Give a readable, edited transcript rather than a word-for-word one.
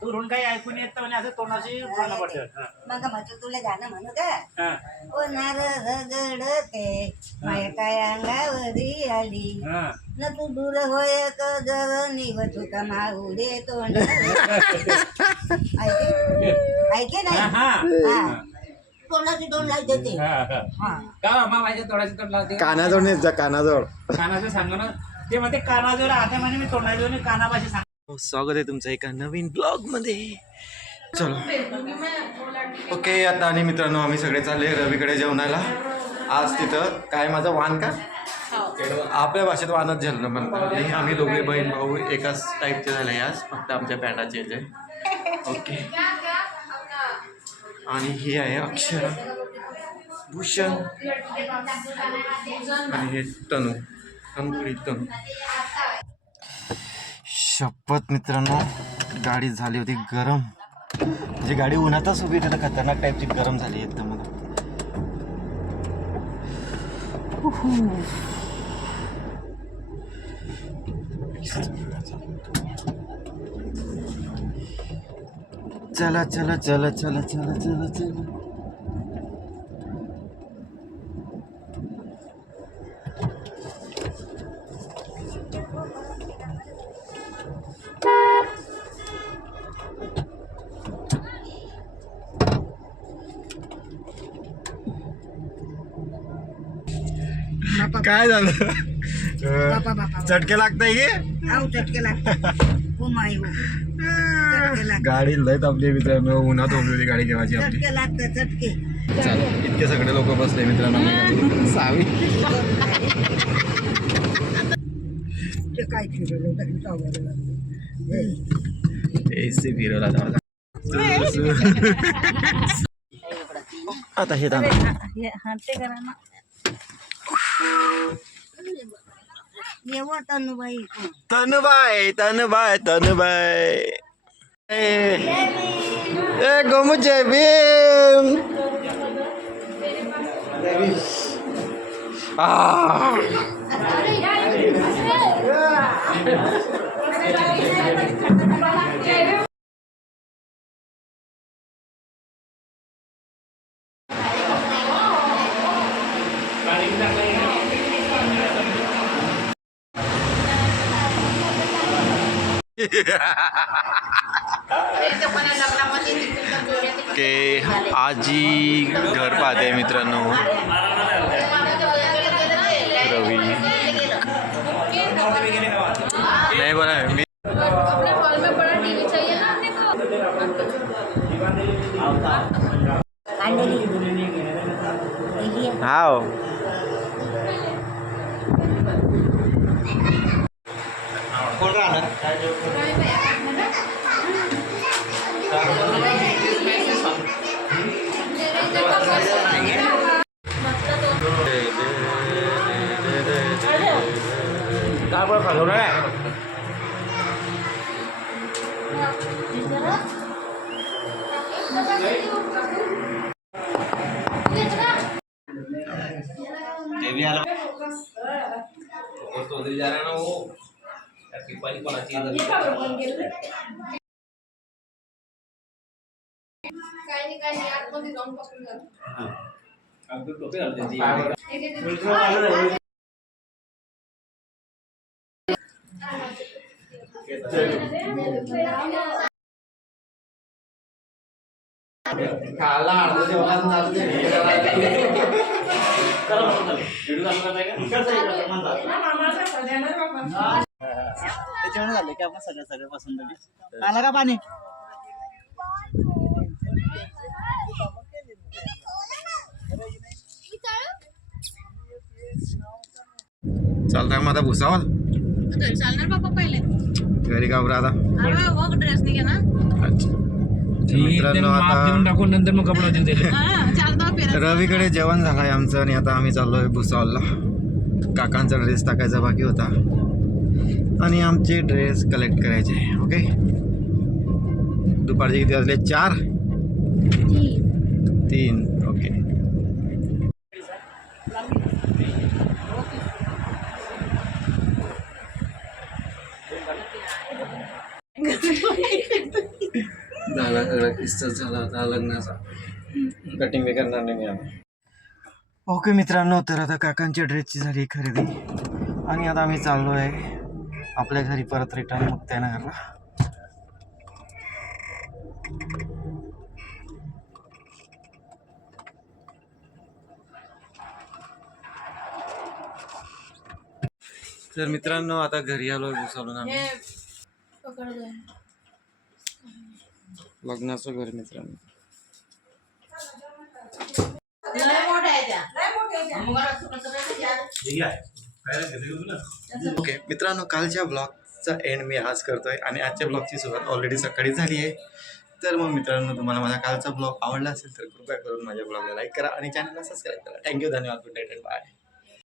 तू रून काही ऐकून येत म्हणे असं तोंडाशी बोलणं पडतं. मग म्हटलं तुला गाणं म्हणू का? ओ नार रगडते माया काय अंगावरी आली न तू दूर होय जर निवतू का माऊडे तोंड ऐके नाही तोंडाची तोंड लावते ते का माझ्या तोंडाची तोंड लावते कानाजवळ नेत जा, कानाजवळ. कानाचं सांग ना ते म्हणते कानाजवळ आता म्हणे मी तोंडाजवळ कानापाशी सांग. स्वागत आहे तुमचं एका नवीन ब्लॉग मध्ये. चलो ओके. आता आणि मित्रांनो आम्ही सगळे चालले रवीकडे जेवणाला. आज तिथं काय माझं वाण का आपल्या भाषेत वानच झालं म्हणतात. आम्ही दोघे बहीण भाऊ एकाच टाईपचे झाले आज, फक्त आमच्या पॅन्टा चेंज आहे. ओके. आणि ही आहे अक्षरा, भूषण आणि हे तनू, तनू. शपथ मित्रांनो गाडी झाली होती गरम. म्हणजे गाडी उन्हातच उभी त्याला खतरनाक टाईपची गरम झाली एकदम. चला चला चला चला चला चला चला. काय झालं? चटके लागताय की चटके लागतात. गाडी लयत आपली मित्रांनो, उन्हात उभी होती गाडी केव्हाची आपली. चटके लागतात चटके. चल इतके सगळे लोक बसले मित्रांनो. सावी काय एसी फिरवला जावा. आता हे दाना तनुबाई ए गोमुचे भीम. के आजी घर पाहते मित्रांनो. रवी नाही बोला मी हाव कोण राहणार. जा रहा ना वो जेवण झालं की आपण सगळं पसंत आला का पाणी. चालतंय माझा भुसावल चालणार बाबा पहिले घरी गावरा आता. ड्रेस नाही ना. मित्रांनो आता टाकून नंतर मग कपडा दिले. रवीकडे जेवण झालंय आमचं आणि आता आम्ही चाललोय भुसावलला. काकांचा ड्रेस टाकायचा बाकी होता आणि आमचे ड्रेस कलेक्ट करायचे. ओके. दुपारचे किती वाजले? 4:03. ओके. सगळा किस्सा झाला होता लग्नाचा. कटिंग बी करणार नाही मी आता. ओके मित्रांनो, तर आता काकांच्या ड्रेसची झाली खरेदी आणि आता आम्ही चाललो आहे आपल्या घरी परत रिटर्न मुक्ताईनगरला. तर मित्रांनो आता घरी आलो घुसवलो ना आम्ही. लग्नाचं घर मित्रांनो. ओके मित्रांनो, कालच्या ब्लॉगचा एंड मी आज करतोय आणि आजच्या ब्लॉगची सुरुवात ऑलरेडी सकाळी झाली आहे. तर मग मित्रांनो, तुम्हाला माझा कालचा ब्लॉग आवडला असेल तर कृपया करून माझ्या ब्लॉगला लाईक करा आणि चॅनलला सबस्क्राईब करा. थँक्यू, धन्यवाद, गुड नाईट अँड बाय.